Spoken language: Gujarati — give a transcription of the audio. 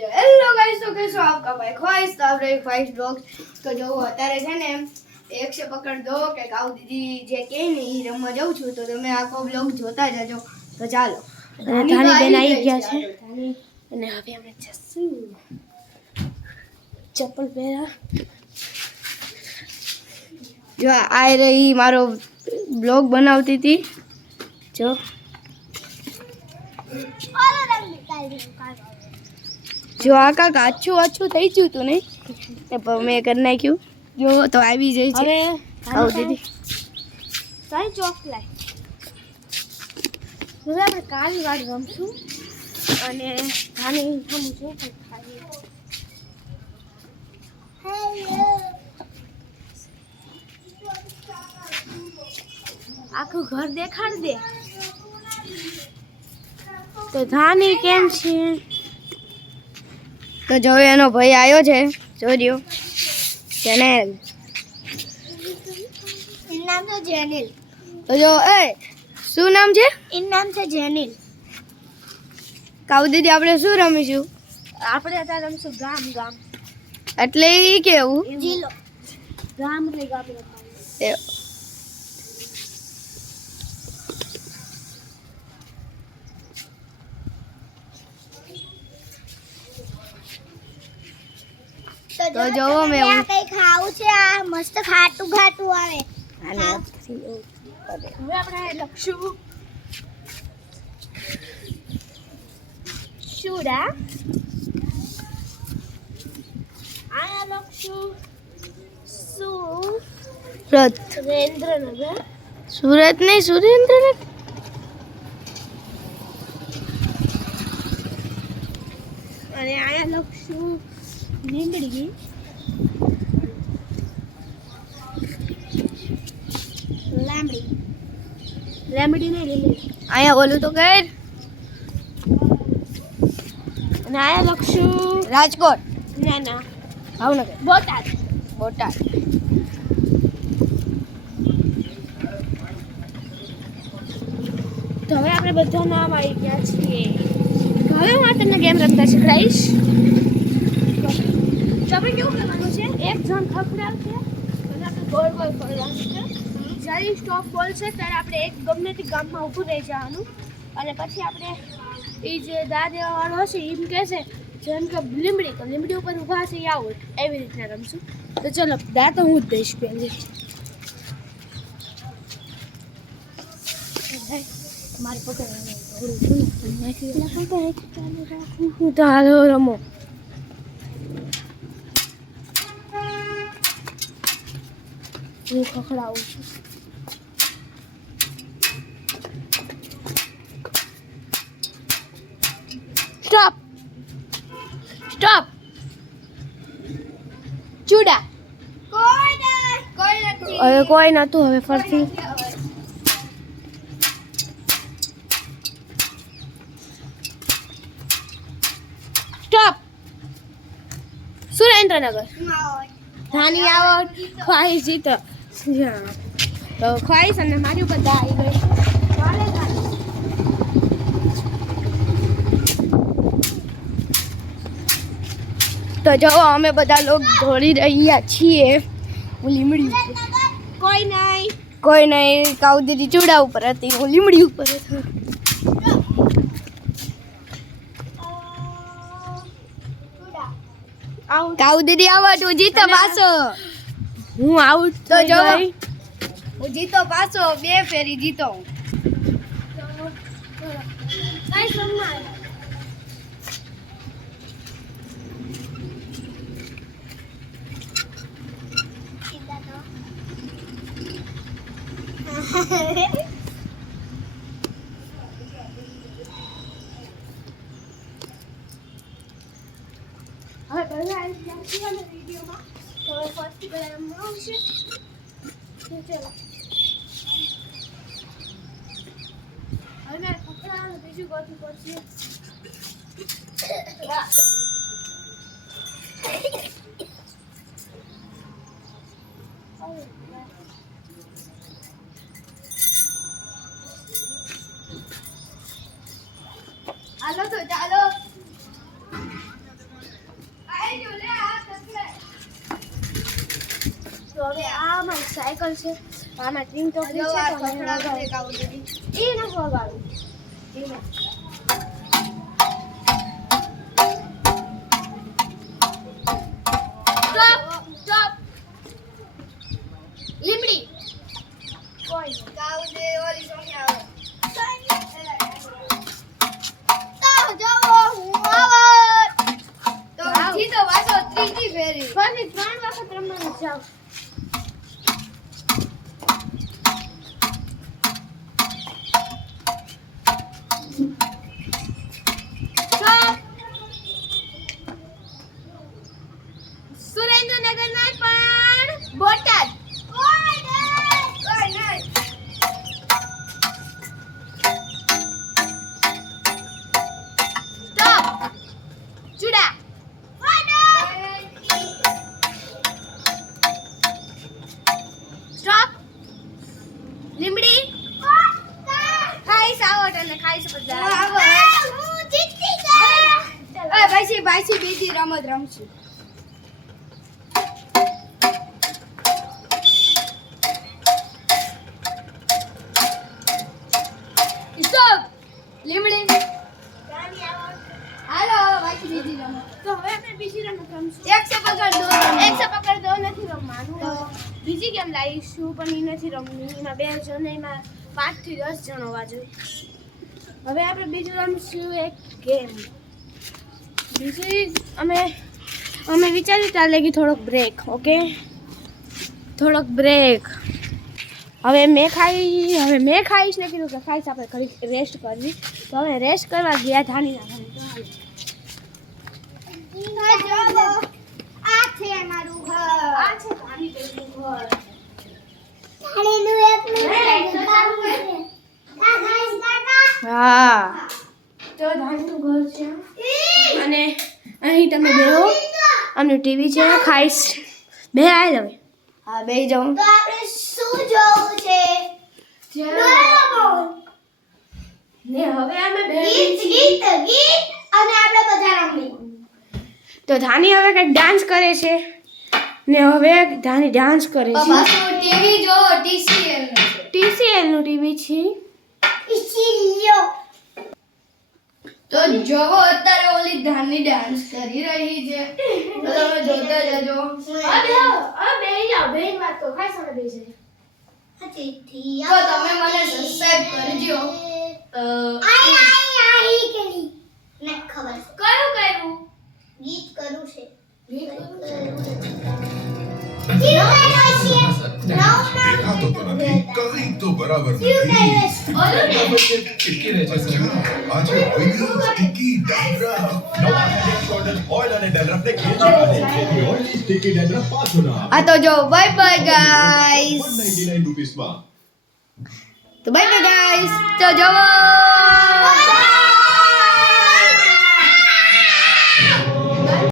जो हेलो गाइस, तो कैसे हो आपका भाई ख्वाहिश। तो आप रही ख्वाहिश ब्लॉग। तो जो અત્યારે છે ને એક સે પકડ દો કે કાઉ દીદી જે કે ને ઈ રમવા જાઉં છું, તો તમે આખો બ્લોગ જોતા જજો। તો ચાલો, ધાની બેન આવી ગયા છે અને હવે અમે જશું ચપ્પલ પહેરા। જો આ રહી મારો બ્લોગ બનાવતી હતી। જો જો આ કાક આછું આછું થઈ ગયું તું નહીં, એ મેં કરી નાખ્યું। જો તો આવી જાય છે હવે આવ દીદી કઈ ચોકલાય હવે આપણે કાળી વાડ રમશું અને ધાની હમ જો પણ ખાઈ આખું ઘર દેખાડ દે। તો ધાની કેમ છે? તો જો એનો ભાઈ આવ્યો છે, જોજો જેનેલ, એનું નામ છે જેનિલ। તો જો એ શું નામ છે? એનું નામ છે જેનિલ। કાઉ દીદી આપણે શું રમીશું? આપણે અત્યારે રમશું ગામ ગામ એટલે ઈ કેવું જીલો ગામ એટલે ગામ એ તો જો મેં કઈ ખાવું છે, આ મસ્ત ખાટું ખાટું આવે। આને હવે આપણે લખશું શુડા, આ લખશું સુરત, સુરેન્દ્રનગર। સુરત નહીં સુરેન્દ્રનગર। અને આયા લખશું લીંબડી, લાંબડી લાંબડી નહીં લીંબડી। અહીંયા બોલું તો કર। અને આયા લખશું રાજકોટ, ના ના ભાવનગર, બોટાદ। બોટાદ। તો હવે આપણે બધા નામ આવી ગયા છીએ। હવે હું તમને ગેમ રમતા શીખડાવીશ। તો આપણે કેવું કરવાનું છે, એક જણ ખખડાવશે અને આપણે ગોળ ગોળ ફરવાનું છે। જ્યારે સ્ટોપ બોલશે ત્યારે આપણે એક ગમે તે ગામમાં ઊભું રહી જવાનું અને પછી આપણે એ જે દા દેવાવાળો હશે એમ કહેશે જેમ કે લીમડી, તો લીમડી ઉપર ઊભા હશે એ આઉટ, એવી રીતના રમશું। તો ચલો દા તો હું જ દઈશ પહેલી। મારે પકડવાનું તો હાલો રમો। હું ખખડાવું છું। Stop stop Chuda. હવે કોઈ નતું, હવે ફરતી સ્ટોપ। સુરેન્દ્રનગર, ધાની આવડ, ખ્વાહિશ જીતો। તો ખ્વાહિશ અને મારી ઉપર દા આવી ગઈ। તો જો અમે બધા લોકો દોડી રહ્યા છીએ લીમડી ઉપર। કોઈ નહીં કોઈ નહીં, કાઉ દીદી ચૂડા ઉપર હતી, હું લીમડી ઉપર હતો। કાઉ દીદી આવા તું જીતો પાછો। હું આઉટ તો જો ગઈ। હું જીતો પાછો, 2 ફેરી જીતો હું। કઈ સન્માન હવે બધા આવી ગયા છીએ અમે વિડીયોમાં। તો હવે ફર્સ્ટ પહેલા રમવું આવશે। તો ચલો હવે મેં પકડાવાનું બીજું ગોતું પડશે। હાલો તો ચાલો। તો હવે આ અમારી સાયકલ છે આમાં ટીમ તો જો આ ખખડાવે છે કાઉ દીદી. એ ન વગાડું સ્ટોપ લીમડી કોઈ નહીં. કાઉ દે ઓલી સોંગ આવે. તો જીતો પાછો ત્રીજી ફેરી. ફરી 3 વખત રમવાનું જાવ સુરેન્દ્રનગર ના પણ બોટાદ સ્ટોપ ચુડા સ્ટોપ લીમડી ખાઈશ આવો તને ખાઈશ બધા ભાઈ બીજી રમત રમશું. સ્ટોપ લીમડી હાલો ભાઈ બીજી રમત. તો હવે આપણે બીજી રમત રમશું એક સે પકડ દો. એક સે પકડ દો નથી રમવાનું બીજી ગેમ લાવીશું પણ એ નથી રમવી એમાં 2 જણ એમાં 5 થી 10 જણ હોવા જોઈએ હવે આપણે બીજું રમશું એક ગેમ બીજી અમે વિચાર્યું ચાલે કે થોડોક બ્રેક ઓકે થોડોક બ્રેક હવે મેં ખાઈશ ને કીધું કે ખાઈશ આપણે ઘડી રેસ્ટ કરવી તો હવે રેસ્ટ કરવા ગયા ધાનીના ઘરે આ છે મારું ઘર. આ છે ધાની બેનનું ઘર હા તો ધાનનું ઘર છે અને અહીં તમે બેહો આમનું ટીવી છે ખાઈશ બે આવી હવે હા બેહી જાઉં. તો આપણે શું જોવું છે ને હવે અમે ગીત અને આપણે બધા રમી તો ધાની હવે કંઈક ડાન્સ કરે છે ને હવે ધાની ડાન્સ કરે છે પાછું ટીવી જો TCL નું છે. TCL નું ટીવી છે ઇસીલિયો તો જોવો અત્યારે ઓલી ધાની ડાન્સ કરી રહી છે તો તમે જોતા જજો. બે જાઓ બે વાત તો ખાઈ સામે બે જાય તો તમે મને સબસ્ક્રાઇબ કરજો. આઈ કેની ને ખબર છે કયું કર્યું ગીત કરું છે देखा तो नहीं कहीं तो बराबर नहीं चिपकी रहे जैसे आज ऑयली स्टिकी डैंड्रफ नवा हेड शोल्डर ऑयल અને ડેન્ડ્રફ ને ક્લીન કરવાની છે ઓઇલ સ્ટિકી ડેન્ડ્રફ પાછો ના આ તો જો બાય બાય ગાઈસ. 199 રૂપીસ માં તો બાય બાય ગાઈસ. તો જોવો